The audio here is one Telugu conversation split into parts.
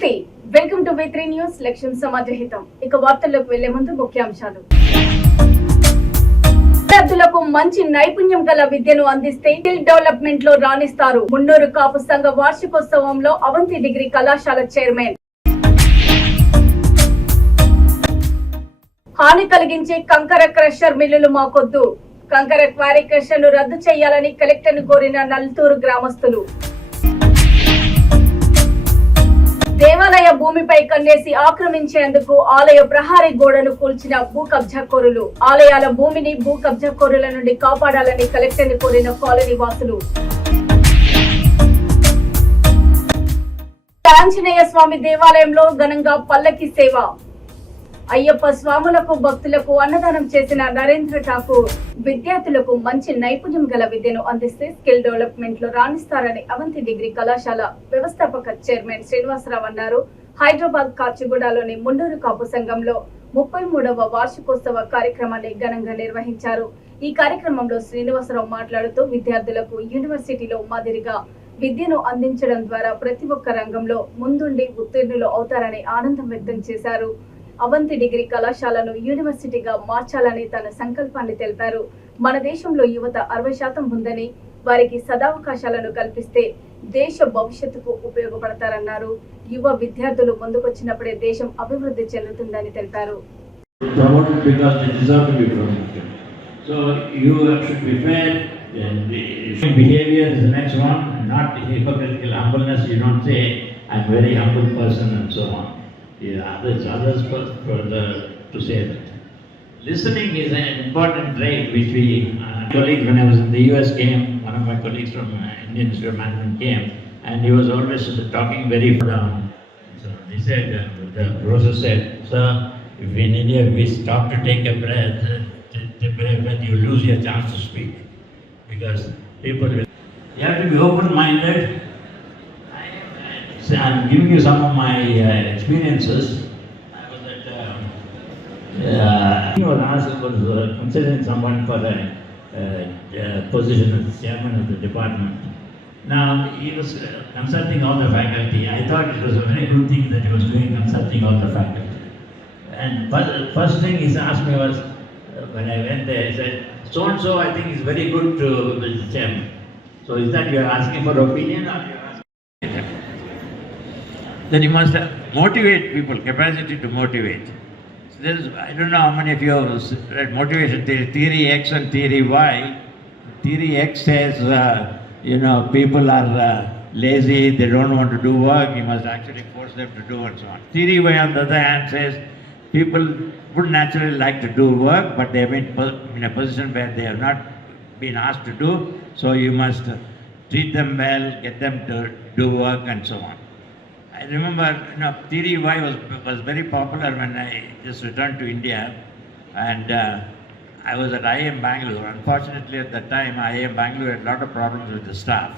నమస్తే, వెల్కమ్ టు V3 న్యూస్. లక్ష్యం సమాజహితం. ఇక వార్తల్లోకి వెళ్లే ముందు ముఖ్యాంశాలు. విద్యార్థులకు మంచి నైపుణ్యం గల విద్యను అందిస్తే స్కిల్ డెవలప్మెంట్ లో రాణిస్తారు. మున్నూరు కాపు సంఘ వార్షికోత్సవంలో అవంతి డిగ్రీ కళాశాల చైర్మన్. హాని కలిగించే కంకర క్రషర్ మిల్లులు మాకొద్దు. కంకర క్వారీ క్రషర్ ను రద్దు చేయాలని కలెక్టర్ ను కోరిన నల్తూరు గ్రామస్తులు. దేవాలయ భూమిపై కన్నేసి ఆక్రమించేందుకు ఆలయ ప్రహారీ గోడను కూల్చిన భూ కబ్జాకోరులు. ఆలయాల భూమిని భూ కబ్జాకోరుల నుండి కాపాడాలని కలెక్టర్ ని కోరిన కాలనీ వాసులు. ఆంజనేయ స్వామి దేవాలయంలో ఘనంగా పల్లకి సేవ. అయ్యప్ప స్వాములకు భక్తులకు అన్నదానం చేసిన నరేంద్ర ఠాకూర్ విద్యార్థులకు మంచి నైపుణ్యం గల విద్యను అందిస్తే స్కిల్ డెవలప్మెంట్ లో రాణిస్తారని అవంతి డిగ్రీ కళాశాల వ్యవస్థాపక చైర్మన్ శ్రీనివాసరావు అన్నారు. హైదరాబాద్ కాచిగూడలోని మున్నూరు కాపు సంఘంలో 33వ వార్షికోత్సవ కార్యక్రమాన్ని ఘనంగా నిర్వహించారు. ఈ కార్యక్రమంలో శ్రీనివాసరావు మాట్లాడుతూ విద్యార్థులకు యూనివర్సిటీలో మాదిరిగా విద్యను అందించడం ద్వారా ప్రతి ఒక్క రంగంలో ముందుండి ఉత్తీర్ణులు అవుతారని ఆనందం వ్యక్తం చేశారు. అవంతి డిగ్రీ కళాశాలను యూనివర్సిటీగా మార్చాలని తన సంకల్పాన్ని తెలిపారు. మన దేశంలో యువత 60% ఉందని, వారికి సదావకాశాలను కల్పిస్తే దేశ భవిష్యత్తుకు ఉపయోగపడతారన్నారు. యువ విద్యార్థులు ముందుకొచ్చినప్పుడే దేశం అభివృద్ధి చెందుతుందని తెలిపారు. Others to say that. Listening is an important trait which we, colleagues when I was in the US came, one of my colleagues from Indian Institute of Management came, and he was always talking very down. So he said, the professor said, sir, if in India we stop to take a breath, you lose your chance to speak. Because people will, you have to be open-minded. I'm giving you some of my experiences. I was at, he was asked, considering someone for a position as chairman of the department. Now, he was consulting all the faculty. I thought it was a very good thing that he was doing, consulting all the faculty. And first thing he asked me was, when I went there, he said, so-and-so I think is very good to be the chairman. So is that you are asking for opinion or you are asking? Then you must motivate people, capacity to motivate. So there is, I don't know how many of you have read motivation theory X and theory Y. Theory X says, people are lazy, they don't want to do work, you must actually force them to do and so on. Theory Y on the other hand says, people would naturally like to do work, but they have been in a position where they have not been asked to do, so you must treat them well, get them to do work and so on. I remember, theory Y was very popular when I just returned to India, and I was at IIM Bangalore. Unfortunately, at that time, IIM Bangalore had a lot of problems with the staff.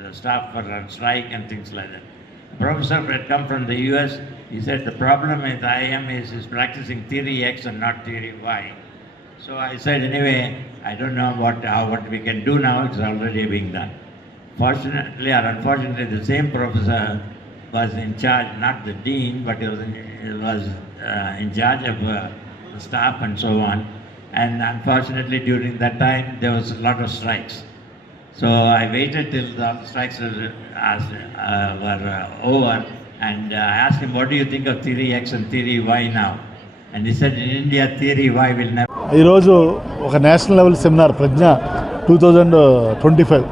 The staff were on strike and things like that. A professor had come from the US. He said the problem with IIM is practicing theory X and not theory Y. So I said, anyway, I don't know what we can do now. It's already being done. Fortunately or unfortunately, the same professor was in charge, not the dean, but he was in charge of the staff and so on. And unfortunately, during that time, there was a lot of strikes. So I waited till the strikes were over, and I asked him, what do you think of theory X and theory Y now? And he said, in India, theory Y will never. ఈ రోజు ఒక నేషనల్ లెవెల్ సెమినార్ ప్రజ్ఞ 2025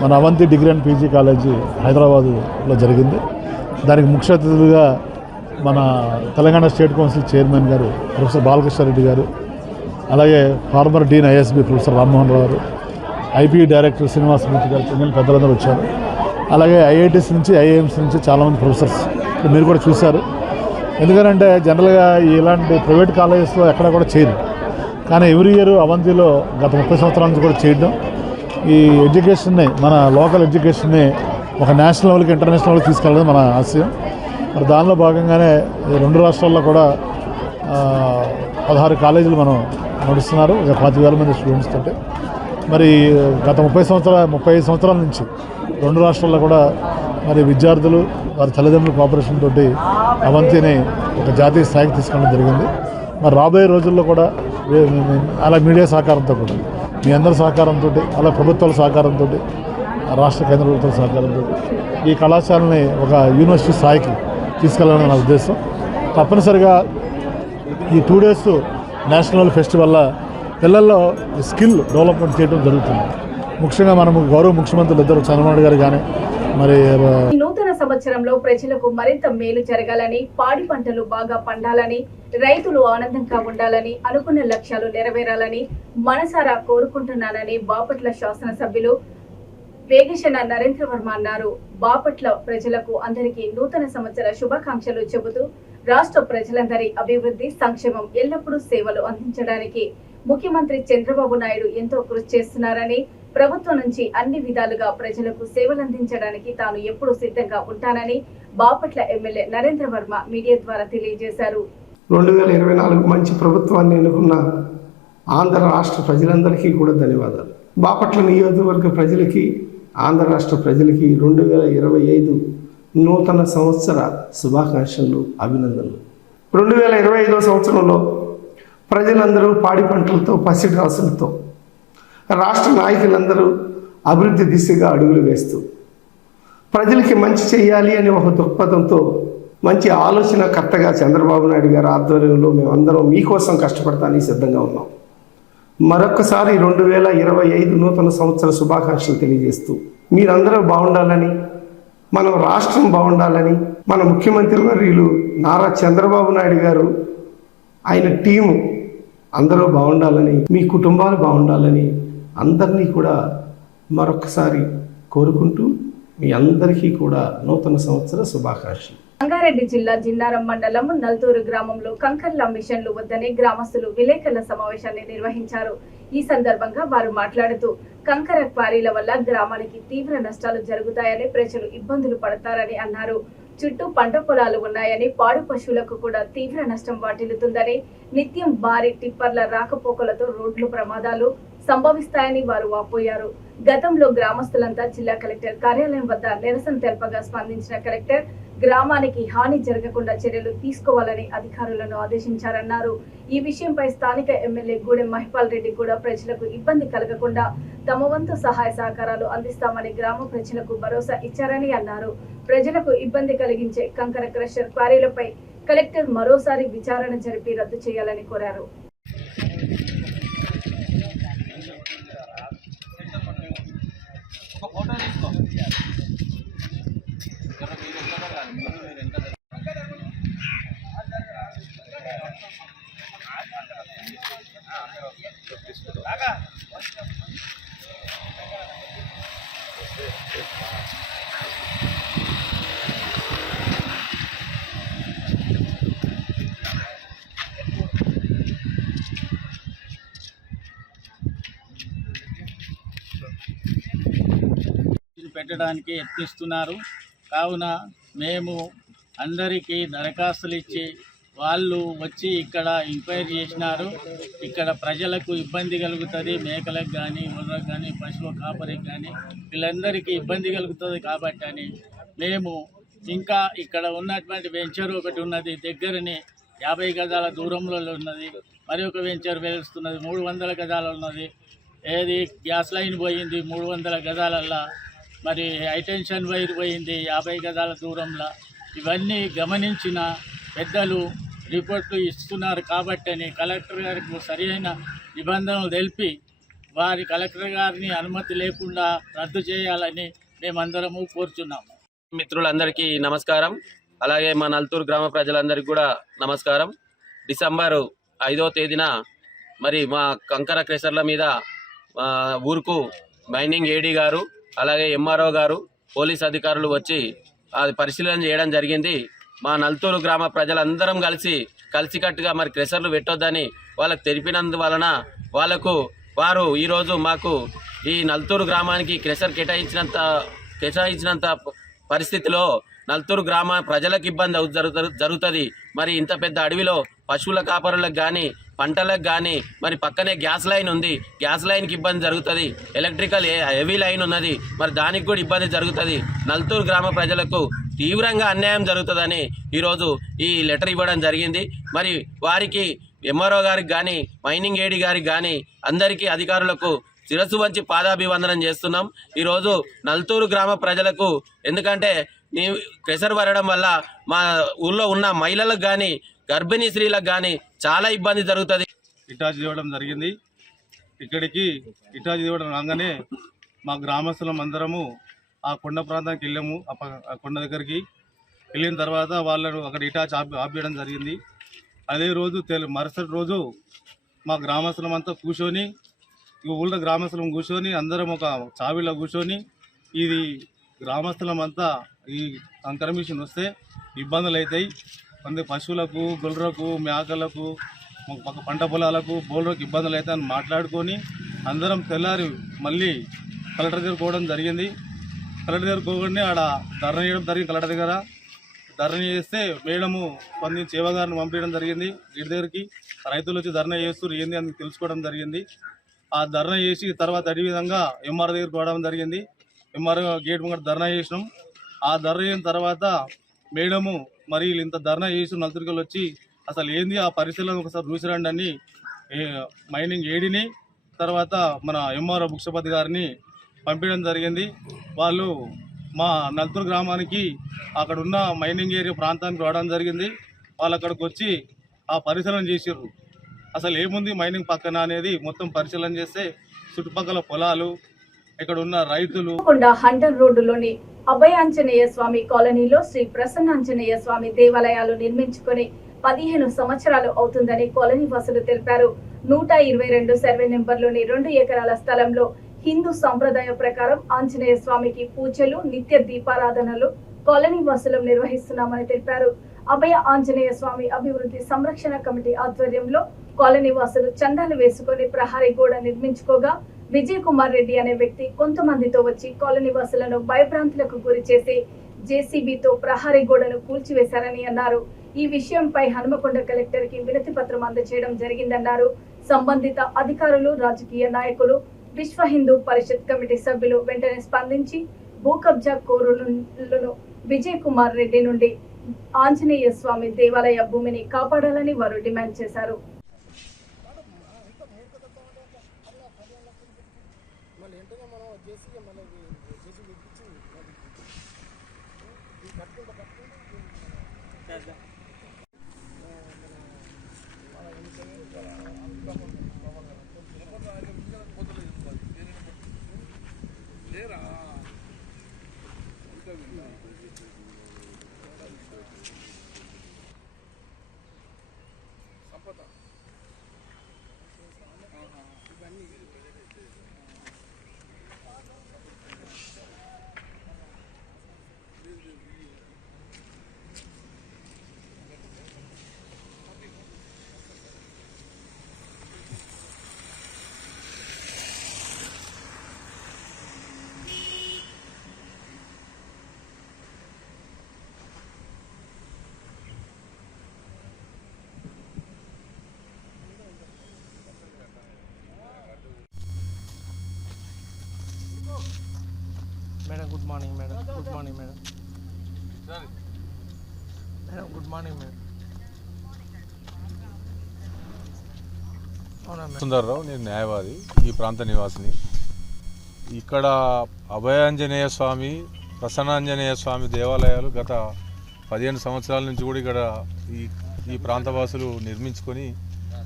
మన Avanti degree and PG college హైదరాబాదులో జరిగింది. దానికి ముఖ్య అతిథులుగా మన తెలంగాణ స్టేట్ కౌన్సిల్ చైర్మన్ గారు ప్రొఫెసర్ బాలకృష్ణారెడ్డి గారు, అలాగే former dean ISB professor Rammohan Rao గారు, ఐపీ డైరెక్టర్ శ్రీనివాసమూర్తి గారు, పిల్లలు పెద్దలందరూ వచ్చారు. అలాగే ఐఐటీస్ నుంచి ఐఐఎంస్ నుంచి చాలామంది ప్రొఫెసర్స్ మీరు కూడా చూశారు. ఎందుకంటే జనరల్గా ఇలాంటి ప్రైవేట్ కాలేజెస్లో ఎక్కడ కూడా చేయరు, కానీ ఎవ్రీ ఇయర్ అవంతిలో గత 30 సంవత్సరాల నుంచి కూడా చేయడం, ఈ ఎడ్యుకేషన్ని మన లోకల్ ఎడ్యుకేషన్ని ఒక నేషనల్ లెవెల్కి ఇంటర్నేషనల్ లెవెల్కి తీసుకెళ్ళడం మన ఆశయం. మరి దానిలో భాగంగానే 2 రాష్ట్రాల్లో కూడా 16 కాలేజీలు మనం నడుస్తున్నారు, 25,000 మంది స్టూడెంట్స్ తోటి. మరి గత 35 సంవత్సరాల నుంచి 2 రాష్ట్రాల్లో కూడా మరి విద్యార్థులు వారి తల్లిదండ్రుల కోఆపరేషన్ తోటి అవంతిని ఒక జాతీయ స్థాయికి తీసుకెళ్ళడం జరిగింది. మరి రాబోయే రోజుల్లో కూడా అలా మీడియా సహకారంతో కూడా మీ అందరి సహకారంతో అలా ప్రభుత్వాల సహకారంతో రాష్ట్ర కేంద్ర ప్రభుత్వాల సహకారంతో ఈ కళాశాలని ఒక యూనివర్సిటీ స్థాయికి తీసుకెళ్ళాలని నా ఉద్దేశం. తప్పనిసరిగా ఈ 2 days నేషనల్ ఫెస్టివల్ వల్ల పిల్లల్లో స్కిల్ డెవలప్మెంట్ చేయడం జరుగుతుంది. ముఖ్యంగా మనము గౌరవ ముఖ్యమంత్రులు ఇద్దరు చంద్రబాబు గారు కానీ మరి ఈ నూతన సంవత్సరంలో ప్రజలకు మరింత మేలు జరగాలని, పాడి పంటలు బాగా పండాలని, రైతులు ఆనందంగా ఉండాలని, అనుకున్న లక్ష్యాలు నెరవేరాలని మనసారా కోరుకుంటున్నానని బాపట్ల శాసనసభ్యులు వేగేశన నరేంద్ర వర్మ అన్నారు. బాపట్ల ప్రజలకు అందరికీ నూతన సంవత్సర శుభాకాంక్షలు చెబుతూ రాష్ట్ర ప్రజలందరి అభివృద్ధి, సంక్షేమం, ఎల్లప్పుడూ సేవలు అందించడానికి ముఖ్యమంత్రి చంద్రబాబు నాయుడు ఎంతో కృషి చేస్తున్నారని, ప్రభుత్వం నుంచి అన్ని విధాలుగా ప్రజలకు సేవలందించడానికి తాను ఎప్పుడూ సిద్ధంగా ఉంటానని బాపట్ల ఎమ్మెల్యే నరేంద్ర వర్మ మీడియా ద్వారా తెలియజేశారు. 2024 మంచి ప్రభుత్వాన్ని ఎన్నుకున్న ఆంధ్ర రాష్ట్ర ప్రజలందరికీ కూడా ధన్యవాదాలు. బాపట్ల నియోజకవర్గ ప్రజలకి, ఆంధ్ర రాష్ట్ర ప్రజలకి 2025 నూతన సంవత్సర శుభాకాంక్షలు, అభినందనలు. 2025 సంవత్సరంలో ప్రజలందరూ పాడి పంటలతో, పసిడి రాసులతో, రాష్ట్ర నాయకులందరూ అభివృద్ధి దిశగా అడుగులు వేస్తూ ప్రజలకి మంచి చేయాలి అనే ఒక దృక్పథంతో మంచి ఆలోచనకర్తగా చంద్రబాబు నాయుడు గారి ఆధ్వర్యంలో మేమందరం మీకోసం కష్టపడటానికి సిద్ధంగా ఉన్నాం. మరొక్కసారి 2025 నూతన సంవత్సర శుభాకాంక్షలు తెలియజేస్తూ మీరందరూ బాగుండాలని, మన రాష్ట్రం బాగుండాలని, మన ముఖ్యమంత్రి వర్యులు నారా చంద్రబాబు నాయుడు గారు, ఆయన టీము అందరూ బాగుండాలని, మీ కుటుంబాలు బాగుండాలని అందరినీ కూడా మరొకసారి కోరుకుంటూ మీ అందరికీ కూడా నూతన సంవత్సర శుభాకాంక్షలు. రంగారెడ్డి జిల్లా జిన్నారం మండలం నల్తూరు గ్రామంలో కంకర్ల మిషన్లు వద్దనే గ్రామస్తులు విలేకరుల సమావేశాన్ని నిర్వహించారు. ఈ సందర్భంగా వారు మాట్లాడుతూ కంకర క్వారీల వల్ల గ్రామానికి తీవ్ర నష్టాలు జరుగుతాయని, ప్రజలు ఇబ్బందులు పడతారని అన్నారు. చుట్టూ పంట పొలాలు ఉన్నాయని, పాడు పశువులకు కూడా తీవ్ర నష్టం వాటిల్లుతుందని, నిత్యం భారీ టిప్పర్ల రాకపోకలతో రోడ్లు ప్రమాదాలు సంభవిస్తాయని వారు వాపోయారు. గతంలో గ్రామస్తులంతా జిల్లా కలెక్టర్ కార్యాలయం వద్ద నిరసన తెలపగా స్పందించిన కలెక్టర్ గ్రామానికి హాని జరగకుండా చర్యలు తీసుకోవాలని అధికారులను ఆదేశించారన్నారు. ఈ విషయంపై స్థానిక ఎమ్మెల్యే గూడెం మహిపాల్ రెడ్డి కూడా ప్రజలకు ఇబ్బంది కలగకుండా తమ వంతు సహాయ సహకారాలు అందిస్తామని గ్రామ ప్రజలకు భరోసా ఇచ్చారని అన్నారు. ప్రజలకు ఇబ్బంది కలిగించే కంకర క్రషర్ క్వారీలపై కలెక్టర్ మరోసారి విచారణ జరిపి రద్దు చేయాలని కోరారు. పెట్టడానికి యత్నిస్తున్నారు. కావున మేము అందరికీ దరఖాస్తులు ఇచ్చి వాళ్ళు వచ్చి ఇక్కడ ఎంక్వైరీ చేసినారు. ఇక్కడ ప్రజలకు ఇబ్బంది కలుగుతుంది, మేకలకు కానీ, ముర్రకు కానీ, పశువు కాపరికి కానీ వీళ్ళందరికీ ఇబ్బంది కలుగుతుంది కాబట్టి అని మేము ఇంకా ఇక్కడ ఉన్నటువంటి వెంచర్ ఒకటి ఉన్నది, దగ్గరనే 50 గజాల దూరంలో ఉన్నది. మరి ఒక వెంచర్ వెలుస్తున్నది 300 గజాలు ఉన్నది. ఏది గ్యాస్ లైన్ పోయింది 300 గజాలల్లా, మరి హైటెన్షన్ వైర్ పోయింది 50 గజాల దూరంలో. ఇవన్నీ గమనించిన పెద్దలు రిపోర్ట్లు ఇస్తున్నారు కాబట్టి అని కలెక్టర్ గారికి సరైన నిబంధనలు తెలిపి వారి కలెక్టర్ గారిని అనుమతి లేకుండా రద్దు చేయాలని మేమందరము కోరుచున్నాము. మిత్రులందరికీ నమస్కారం. అలాగే మా నల్తూరు గ్రామ ప్రజలందరికీ కూడా నమస్కారం. డిసెంబర్ 5వ తేదీన మరి మా కంకర క్రెషర్ల మీద ఊరుకు మైనింగ్ ఏడీ గారు, అలాగే ఎంఆర్ఓ గారు, పోలీస్ అధికారులు వచ్చి అది పరిశీలన చేయడం జరిగింది. మా నల్తూరు గ్రామ ప్రజలందరం కలిసికట్టుగా మరి క్రెషర్లు పెట్టొద్దని వాళ్ళకు తెలిపినందువలన వారు ఈరోజు మాకు ఈ నల్తూరు గ్రామానికి క్రెషర్ కేటాయించినంత పరిస్థితిలో నల్తూరు గ్రామ ప్రజలకు ఇబ్బంది జరుగుతుంది. మరి ఇంత పెద్ద అడవిలో పశువుల కాపరులకు కానీ పంటలకు కానీ మరి పక్కనే గ్యాస్ లైన్ ఉంది, గ్యాస్ లైన్కి ఇబ్బంది జరుగుతుంది, ఎలక్ట్రికల్ హెవీ లైన్ ఉన్నది, మరి దానికి కూడా ఇబ్బంది జరుగుతుంది. నల్తూరు గ్రామ ప్రజలకు తీవ్రంగా అన్యాయం జరుగుతుందని ఈరోజు ఈ లెటర్ ఇవ్వడం జరిగింది. మరి వారికి ఎంఆర్ఓ గారికి కానీ మైనింగ్ ఏడీ గారికి కానీ అందరికీ అధికారులకు శిరస్సు వంచి పాదాభివందనం చేస్తున్నాం. ఈరోజు నల్తూరు గ్రామ ప్రజలకు ఎందుకంటే క్రెషర్ పడడం వల్ల మా ఊళ్ళో ఉన్న మహిళలకు కానీ గర్భిణీ స్త్రీలకు కానీ చాలా ఇబ్బంది జరుగుతుంది. ఇటాచి ఇవ్వడం జరిగింది. ఇక్కడికి ఇటాచి ఇవ్వడం రాగానే మా గ్రామస్తులం అందరము ఆ కొండ ప్రాంతానికి వెళ్ళాము. ఆ కొండ దగ్గరికి వెళ్ళిన తర్వాత వాళ్ళను అక్కడ ఇటాచి ఆపేయడం జరిగింది. అదే రోజు మరుసటి రోజు మా గ్రామస్తులం అంతా కూర్చొని ఊళ్ళో గ్రామస్తులం కూర్చొని అందరం ఒక చావిలో కూర్చొని ఇది గ్రామస్తులం అంతా ఈ కంకర మిషన్ వస్తే ఇబ్బందులు అవుతాయి, కొంత పశువులకు గొర్రెలకు మేకలకు పంట పొలాలకు బోళ్ళకు ఇబ్బందులు అవుతాయి అని మాట్లాడుకొని అందరం తెల్లారి మళ్ళీ కలెక్టర్ దగ్గర పోవడం జరిగింది. కలెక్టర్ దగ్గర పోగానే ఆడ ధర్నా చేయడం జరిగింది. కలెక్టర్ దగ్గర ధర్నా చేస్తే మేడము స్పందించి సేవగారిని పంపించడం జరిగింది. ఇంటి దగ్గరికి రైతులు వచ్చి ధర్నా చేస్తూ ఏంది అని తెలుసుకోవడం జరిగింది. ఆ ధర్నా చేసి తర్వాత అదేవిధంగా ఎంఆర్ దగ్గర పోవడం జరిగింది. ఎంఆర్ గేట్ ముంగట ధర్నా చేసినాం. ఆ ధర్నా చేసిన తర్వాత మేడము మరి వీళ్ళు ఇంత ధర్నా చేసి నలుగురికి వచ్చి అసలు ఏంది ఆ పరిశీలన ఒకసారి చూసిరండి అని మైనింగ్ ఏడీని తర్వాత మన ఎంఆర్ఓ బుక్షపతి గారిని పంపించడం జరిగింది. వాళ్ళు మా నల్తూరు గ్రామానికి అక్కడ ఉన్న మైనింగ్ ఏరియా ప్రాంతానికి రావడం జరిగింది. వాళ్ళు అక్కడికి వచ్చి ఆ పరిశీలన చేసారు. అసలు ఏముంది మైనింగ్ పక్కన అనేది మొత్తం పరిశీలన చేస్తే చుట్టుపక్కల పొలాలు, ఇక్కడ ఉన్న రైతులు. హంటర్ రోడ్డులోని అభయాంజనేయ స్వామి కాలనీలో శ్రీ ప్రసన్నాంజనేయ స్వామి దేవాలయాలు నిర్మించుకుని 15 సంవత్సరాలు అవుతుందని కాలనీ వాసులు తెలిపారు. 122 సర్వే నెంబర్లోని 2 ఎకరాల స్థలంలో హిందూ సంప్రదాయ ప్రకారం ఆంజనేయ స్వామికి పూజలు, నిత్య దీపారాధనలు కాలనీ వాసులు నిర్వహిస్తున్నామని తెలిపారు. అభయ ఆంజనేయ స్వామి అభివృద్ధి సంరక్షణ కమిటీ ఆధ్వర్యంలో కాలనీ వాసులు చందాలు వేసుకుని ప్రహరీ గోడ నిర్మించుకోగా విజయ్ కుమార్ రెడ్డి అనే వ్యక్తి కొంతమందితో వచ్చి కాలనీ వాసులను భయభ్రాంతులకు గురి చేసి జేసీబీతో ప్రహరీ గోడను కూల్చివేశారని అన్నారు. ఈ విషయంపై హనుమకొండ కలెక్టర్ కి వినతి పత్రం అందజేయడం జరిగిందన్నారు. సంబంధిత అధికారులు, రాజకీయ నాయకులు, విశ్వ హిందూ పరిషత్ కమిటీ సభ్యులు వెంటనే స్పందించి భూ కబ్జా కోరులను విజయ్ కుమార్ రెడ్డి నుండి ఆంజనేయ స్వామి దేవాలయ భూమిని కాపాడాలని వారు డిమాండ్ చేశారు. Madam good morning madam. Good morning madam. Madam good morning madam. Sundar Rao, నేను న్యాయవాది, ఈ ప్రాంత నివాసిని. ఇక్కడ అభయాంజనేయ స్వామి, ప్రసన్నాంజనేయ స్వామి దేవాలయాలు గత 15 సంవత్సరాల నుంచి కూడా ఇక్కడ ఈ ప్రాంతవాసులు నిర్మించుకొని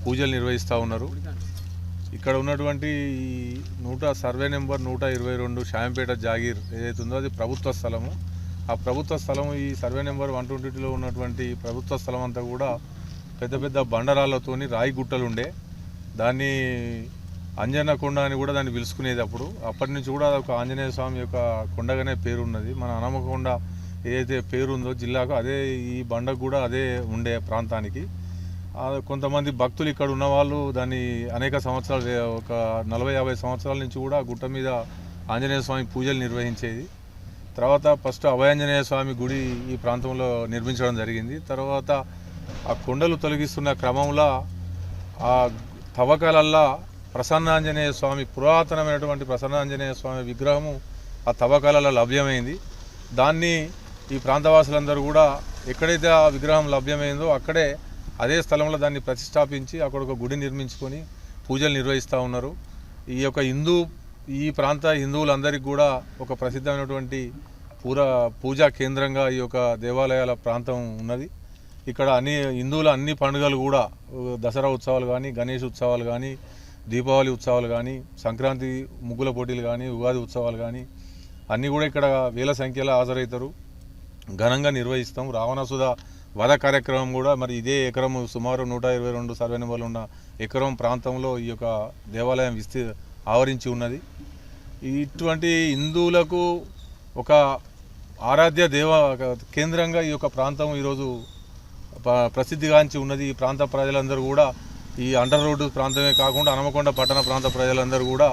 పూజలు నిర్వహిస్తూ ఉన్నారు. ఇక్కడ ఉన్నటువంటి ఈ సర్వే నెంబర్ 122 షాయంపేట జాగీర్ ఏదైతే ఉందో అది ప్రభుత్వ స్థలము. ఆ ప్రభుత్వ స్థలము ఈ సర్వే నెంబర్ 122లో ఉన్నటువంటి ప్రభుత్వ స్థలం అంతా కూడా పెద్ద పెద్ద బండరాళ్లతోని రాయి గుట్టలు ఉండే, దాన్ని అంజన కొండ అని కూడా దాన్ని పిలుచుకునేది. అప్పటి నుంచి కూడా ఒక ఆంజనేయ స్వామి యొక్క కొండగానే పేరు ఉన్నది. మన హనుమకొండ ఏదైతే పేరు ఉందో జిల్లాకు, అదే ఈ బండకు కూడా అదే ఉండే ప్రాంతానికి. కొంతమంది భక్తులు ఇక్కడ ఉన్నవాళ్ళు దాన్ని అనేక సంవత్సరాలు, ఒక 40-50 సంవత్సరాల నుంచి కూడా గుట్ట మీద ఆంజనేయ స్వామి పూజలు నిర్వహించేది. తర్వాత ఫస్ట్ అభయాంజనేయ స్వామి గుడి ఈ ప్రాంతంలో నిర్మించడం జరిగింది. తర్వాత ఆ కొండలు తొలగిస్తున్న క్రమంలో ఆ తవ్వకాలల్లో ప్రసన్నాంజనేయ స్వామి, పురాతనమైనటువంటి ప్రసన్నాంజనేయ స్వామి విగ్రహము ఆ తవ్వకాలలో లభ్యమైంది. దాన్ని ఈ ప్రాంతవాసులందరూ కూడా ఎక్కడైతే ఆ విగ్రహం లభ్యమైందో అక్కడే అదే స్థలంలో దాన్ని ప్రతిష్టాపించి అక్కడ ఒక గుడి నిర్మించుకొని పూజలు నిర్వహిస్తూ ఉన్నారు. ఈ ప్రాంత హిందువులందరికీ కూడా ఒక ప్రసిద్ధమైనటువంటి పూజా కేంద్రంగా ఈ యొక్క దేవాలయాల ప్రాంతం ఉన్నది. ఇక్కడ హిందువుల అన్ని పండుగలు కూడా, దసరా ఉత్సవాలు కానీ, గణేష్ ఉత్సవాలు కానీ, దీపావళి ఉత్సవాలు కానీ, సంక్రాంతి ముగ్గుల పోటీలు కానీ, ఉగాది ఉత్సవాలు కానీ అన్నీ కూడా ఇక్కడ వేల సంఖ్యలో హాజరవుతారు. ఘనంగా నిర్వహిస్తాం. రావణాసుర వధ కార్యక్రమం కూడా మరి ఇదే ఎకరం సుమారు 122 సర్వే నెంబర్లు ఉన్న ఎకరం ప్రాంతంలో ఈ యొక్క దేవాలయం ఆవరించి ఉన్నది. ఇటువంటి హిందువులకు ఒక ఆరాధ్య కేంద్రంగా ఈ యొక్క ప్రాంతం ఈరోజు ప్రసిద్ధిగాంచి ఉన్నది. ఈ ప్రాంత ప్రజలందరూ కూడా ఈ అండర్ రోడ్డు ప్రాంతమే కాకుండా హనుమకొండ పట్టణ ప్రాంత ప్రజలందరూ కూడా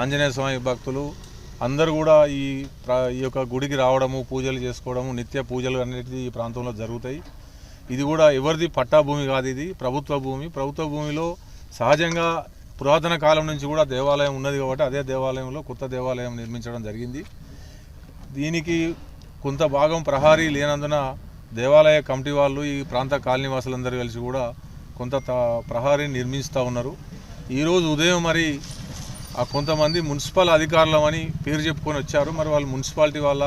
ఆంజనేయ స్వామి భక్తులు అందరూ కూడా ఈ యొక్క గుడికి రావడము, పూజలు చేసుకోవడము, నిత్య పూజలు అన్నిటికీ ఈ ప్రాంతంలో జరుగుతాయి. ఇది కూడా ఎవరిది పట్టా భూమి కాదు, ఇది ప్రభుత్వ భూమి. ప్రభుత్వ భూమిలో సహజంగా పురాతన కాలం నుంచి కూడా దేవాలయం ఉన్నది కాబట్టి అదే దేవాలయంలో కొత్త దేవాలయం నిర్మించడం జరిగింది. దీనికి కొంత భాగం ప్రహారీ లేనందున దేవాలయ కమిటీ వాళ్ళు ఈ ప్రాంత కాలనీవాసులందరూ కలిసి కూడా కొంత ప్రహారీని నిర్మిస్తూ ఉన్నారు. ఈరోజు ఉదయం మరి కొంతమంది మున్సిపల్ అధికారులమని పేరు చెప్పుకొని వచ్చారు. మరి వాళ్ళు మున్సిపాలిటీ వాళ్ళ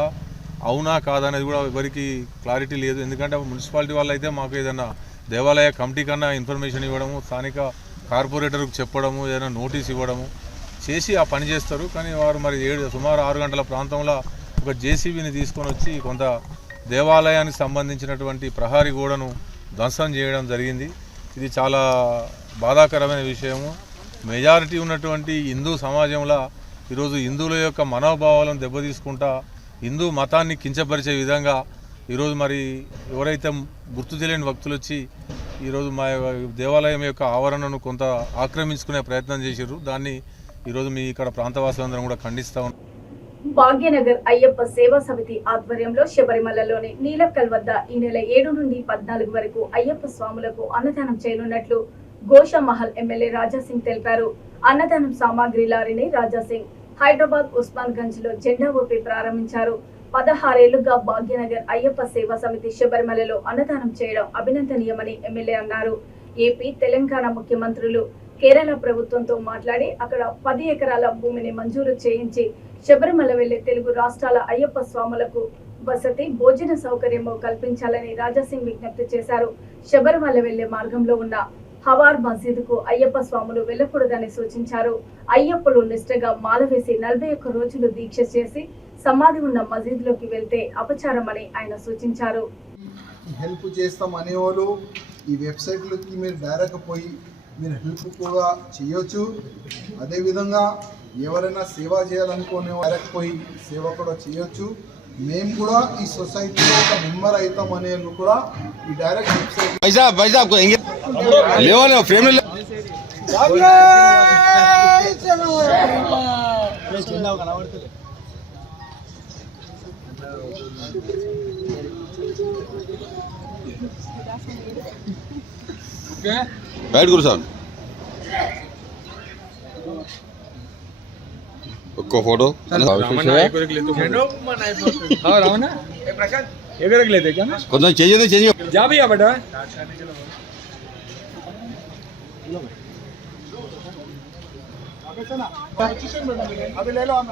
అవునా కాదనేది కూడా ఎవరికి క్లారిటీ లేదు. ఎందుకంటే మున్సిపాలిటీ వాళ్ళు అయితే మాకు ఏదైనా దేవాలయ కమిటీ కన్నా ఇన్ఫర్మేషన్ ఇవ్వడము, స్థానిక కార్పొరేటర్కు చెప్పడము, ఏదైనా నోటీస్ ఇవ్వడము చేసి ఆ పని చేస్తారు. కానీ వారు మరి సుమారు 6 గంటల ప్రాంతంలో ఒక జేసీబీని తీసుకొని వచ్చి కొంత దేవాలయానికి సంబంధించినటువంటి ప్రహారీ గోడను ధ్వంసం చేయడం జరిగింది. ఇది చాలా బాధాకరమైన విషయము. మెజారిటీ ఉన్నటువంటి హిందూ సమాజంలో ఈరోజు హిందువుల యొక్క మనోభావాలను దెబ్బతీసుకుంటా హిందూ మతాన్ని కించపరిచే విధంగా ఈరోజు మరి ఎవరైతే గుర్తు తెలియని భక్తులు వచ్చి ఈరోజు మా దేవాలయం యొక్క ఆవరణను కొంత ఆక్రమించుకునే ప్రయత్నం చేశారు. దాన్ని ఈరోజు మీ ఇక్కడ ప్రాంతవాసులందరం కూడా ఖండిస్తూ ఉన్నాం. భాగ్యనగర్ అయ్యప్ప సేవా సమితి ఆధ్వర్యంలో శబరిమలలోని నీలక్కల్ వద్ద ఈ నెల 7 నుండి 14 వరకు అయ్యప్ప స్వాములకు అన్నదానం చేయనున్నట్లు గోషామహల్ ఎమ్మెల్యే రాజాసింగ్ తెలిపారు. అన్నదానం సామాగ్రి లారీని రాజాసింగ్ హైదరాబాద్ ఉస్మాన్ గంజ్ లో జెండా ఊపి ప్రారంభించారు. 16 ఏళ్లుగా భాగ్యనగర్ అయ్యప్ప సేవా సమితి శబరిమలలో అన్నదానం చేయడం అభినందనీయమని ఎమ్మెల్యే అన్నారు. ఏపీ, తెలంగాణ ముఖ్యమంత్రులు కేరళ ప్రభుత్వంతో మాట్లాడి అక్కడ 10 ఎకరాల భూమిని మంజూరు చేయించి శబరిమల వెళ్లే తెలుగు రాష్ట్రాల అయ్యప్ప స్వాములకు వసతి, భోజన సౌకర్యము కల్పించాలని రాజాసింగ్ విజ్ఞప్తి చేశారు. శబరిమల వెళ్లే మార్గంలో ఉన్న హవార్ మసీదుకు అయ్యప్ప స్వాములు వెళ్లకూడదని సూచించారు. అయ్యప్పలు నిష్ఠగా మాల వేసి 41 రోజులు దీక్ష చేసి సమాధి ఉన్న మసీదులోకి వెళ్తే అపచారమని ఆయన సూచించారు. హెల్ప్ చేస్తాం అనేవాళ్ళు ఈ వెబ్సైట్లోకి మీరు డైరెక్ట్ పోయి మీరు హెల్ప్ కూడా చేయొచ్చు. అదేవిధంగా ఎవరైనా సేవ చేయాలనుకునే డైరెక్ట్ పోయి సేవ కూడా చేయొచ్చు. మేము కూడా ఈ సొసైటీలో ఒక మెంబర్ అవుతాం అనే కూడా ఈ డైరెక్ట్ వెబ్సైట్ बैठ गुरु साहब ఒక్క ఫోటో కొంచెం చెయ్యండి చెయ్యి జాబియా బేటా అవి లేలో అన్న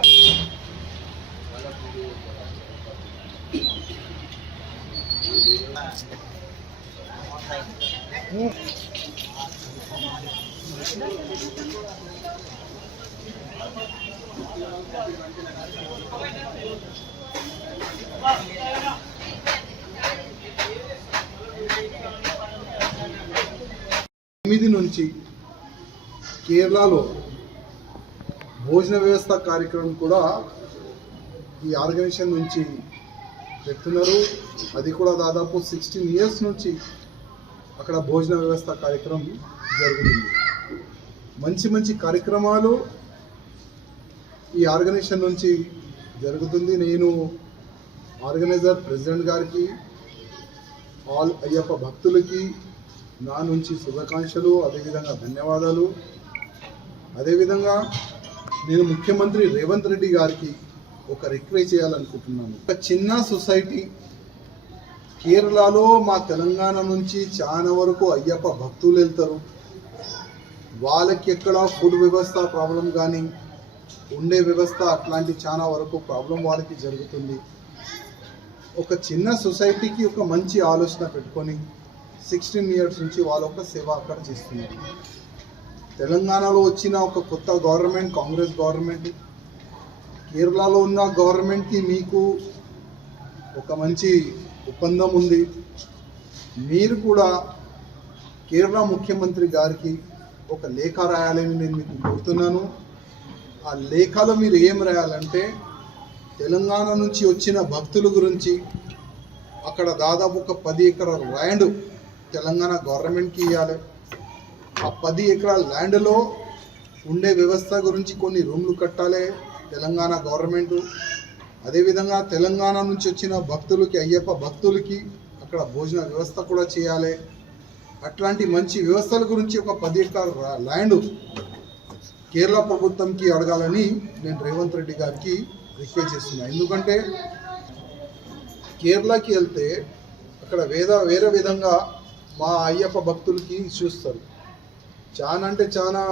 నుంచి కేరళలో భోజన వ్యవస్థ కార్యక్రమం కూడా ఈ ఆర్గనైజేషన్ నుంచి పెడుతున్నారు. అది కూడా దాదాపు 16 years నుంచి అక్కడ భోజన వ్యవస్థ కార్యక్రమం జరుగుతుంది. మంచి మంచి కార్యక్రమాలు ఈ ఆర్గనైజేషన్ నుంచి జరుగుతుంది. నేను ఆర్గనైజర్ ప్రెసిడెంట్ గారికి, ఆల్ అయ్యప్ప భక్తులకి నా నుంచి శుభాకాంక్షలు, అదేవిధంగా ధన్యవాదాలు. అదేవిధంగా నేను ముఖ్యమంత్రి రేవంత్ రెడ్డి గారికి ఒక రిక్వెస్ట్ చేయాలనుకుంటున్నాను. ఒక చిన్న సొసైటీ కేరళలో మా తెలంగాణ నుంచి చాలా వరకు అయ్యప్ప భక్తులు వెళ్తారు. వాళ్ళకి ఎక్కడ ఫుడ్ వ్యవస్థ ప్రాబ్లం కానీ ఉండే వ్యవస్థ అట్లాంటి చాలా వరకు ప్రాబ్లం వాళ్ళకి జరుగుతుంది. ఒక చిన్న సొసైటీకి ఒక మంచి ఆలోచన పెట్టుకొని 16 ఇయర్స్ నుంచి వాళ్ళ ఒక సేవ అక్కడ చేస్తున్నారు. తెలంగాణలో వచ్చిన ఒక కొత్త గవర్నమెంట్, కాంగ్రెస్ గవర్నమెంట్, కేరళలో ఉన్న గవర్నమెంట్కి మీకు ఒక మంచి ఒప్పందం ఉంది. మీరు కూడా కేరళ ముఖ్యమంత్రి గారికి ఒక లేఖ రాయాలని నేను మీకు కోరుతున్నాను. ఆ లేఖలో మీరు ఏం రాయాలంటే తెలంగాణ నుంచి వచ్చిన భక్తుల గురించి, అక్కడ దాదాపు ఒక 10 ఎకరాల ల్యాండ్ తెలంగాణ గవర్నమెంట్కి ఇవ్వాలి. ఆ 10 ఎకరాల ల్యాండ్లో ఉండే వ్యవస్థ గురించి కొన్ని రూమ్లు కట్టాలి తెలంగాణ గవర్నమెంటు. అదేవిధంగా తెలంగాణ నుంచి వచ్చిన భక్తులకి, అయ్యప్ప భక్తులకి అక్కడ భోజన వ్యవస్థ కూడా చేయాలి. అట్లాంటి మంచి వ్యవస్థల గురించి ఒక 10 ఎకరాల ల్యాండ్ కేరళ ప్రభుత్వంకి అడగాలని నేను రేవంత్ రెడ్డి గారికి రిక్వెస్ట్ చేస్తున్నాను. ఎందుకంటే కేరళకి వెళ్తే అక్కడ వేరే విధంగా మా అయ్యప్ప భక్తులకి చూస్తారు. చాలా అంటే చాలా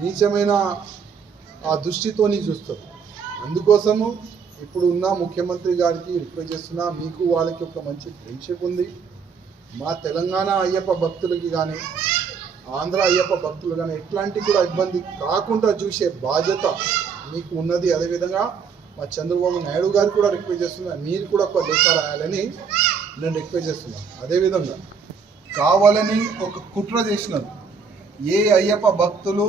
నీచమైన ఆ దృష్టితోని చూస్తారు. అందుకోసము ఇప్పుడు ఉన్న ముఖ్యమంత్రి గారికి రిక్వెస్ట్ చేస్తున్నా, మీకు వాళ్ళకి ఒక మంచి ఫ్రెండ్షిప్ ఉంది. మా తెలంగాణ అయ్యప్ప భక్తులకి కానీ ఆంధ్ర అయ్యప్ప భక్తులు కానీ ఎట్లాంటి కూడా ఇబ్బంది కాకుండా చూసే బాధ్యత మీకు ఉన్నది. అదేవిధంగా మా చంద్రబాబు నాయుడు గారు కూడా రిక్వెస్ట్ చేస్తున్నా, మీరు కూడా ఒక లేఖ రాయాలని నేను రిక్వెస్ట్ చేస్తున్నాను. అదేవిధంగా కావాలని ఒక కుట్ర చేసినారు. ఏ అయ్యప్ప భక్తులు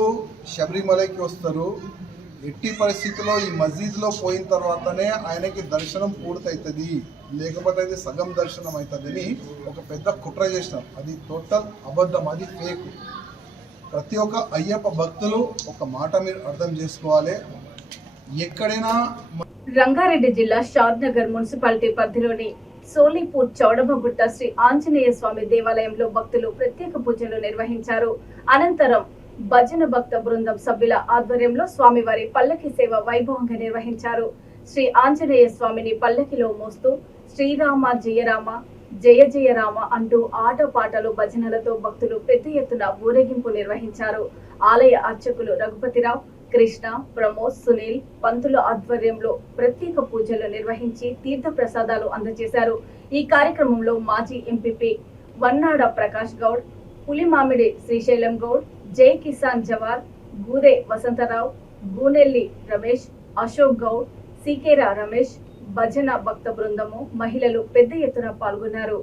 శబరిమలకి వస్తారు, ఎట్టి పరిస్థితుల్లో ఈ మస్జిద్లో పోయిన తర్వాతనే ఆయనకి దర్శనం పూర్తవుతుంది, లేకపోతే అది సగం దర్శనం అవుతుందని ఒక పెద్ద కుట్ర చేసినాం. అది టోటల్ అబద్ధం, అది ఫేక్. ప్రతి ఒక్క అయ్యప్ప భక్తులు ఒక మాట మీరు అర్థం చేసుకోవాలి. ఎక్కడైనా రంగారెడ్డి జిల్లా షాద్నగర్ మున్సిపాలిటీ పరిధిలోని సోలీపూర్ చౌడబగుట్ట శ్రీ ఆంజనేయ స్వామి దేవాలయంలో భక్తులు ప్రత్యేక పూజలు నిర్వహించారు. అనంతరం భజన భక్త బృందం సభ్యుల ఆధ్వర్యంలో స్వామివారి పల్లకి సేవ వైభవంగా నిర్వహించారు. శ్రీ ఆంజనేయ స్వామిని పల్లకిలో మోస్తూ శ్రీరామ జయరామ జయ జయ రామ అంటూ ఆటపాటలు భజనలతో భక్తులు పెద్ద ఎత్తున ఊరేగింపు నిర్వహించారు. ఆలయ అర్చకులు రఘుపతిరావు, కృష్ణ, ప్రమోద్, సునీల్ పంతుల ఆధ్వర్యంలో ప్రత్యేక పూజలు నిర్వహించి తీర్థ ప్రసాదాలు అందజేశారు. ఈ కార్యక్రమంలో మాజీ ఎంపీపీ వన్నాడ ప్రకాష్ గౌడ్, పులిమామిడి శ్రీశైలం గౌడ్, జై కిసాన్ జవార్, గూదే వసంతరావు, గూనెల్లి రమేష్, అశోక్ గౌడ్, సికేరా రమేష్, భజన భక్త బృందము, మహిళలు పెద్ద ఎత్తున పాల్గొన్నారు.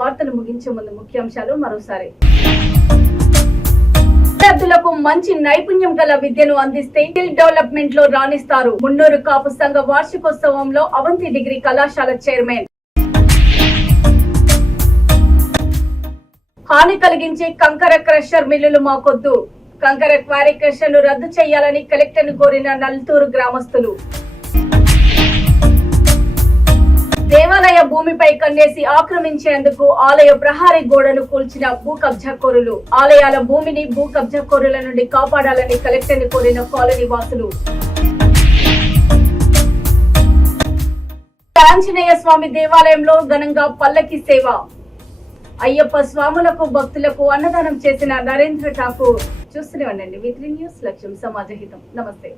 వార్తలు ముగించే ముందు ముఖ్యాంశాలు మరోసారి. విద్యార్థులకు మంచి నైపుణ్యం గల విద్యను అందిస్తే స్కిల్ డెవలప్మెంట్ లో రాణిస్తారు. మున్నూరు కాపు సంఘ వార్షికోత్సవంలో అవంతి డిగ్రీ కళాశాల చైర్మన్. హాని కలిగించే కంకర క్రషర్ మిల్లులు మాకొద్దు. కంకర క్వారీ క్రషర్ ను రద్దు చేయాలని కలెక్టర్ ను కోరిన నల్తూరు గ్రామస్తులు. దేవాలయ భూమిపై కన్నేసి ఆక్రమించేందుకు ఆలయ ప్రహారీ గోడను కూల్చిన భూ కబ్జాకోరులు. ఆలయాల భూమిని భూ కబ్జాకోరుల నుండి కాపాడాలని కలెక్టర్ ని కోరిన కాలనీ వాసులు. ఆంజనేయ స్వామి దేవాలయంలో ఘనంగా పల్లకి సేవ. అయ్యప్ప స్వాములకు భక్తులకు అన్నదానం చేసిన నరేంద్ర ఠాకూర్. చూస్తూనే ఉండండి V3 న్యూస్, లక్ష్యం సమాజహితం. నమస్తే.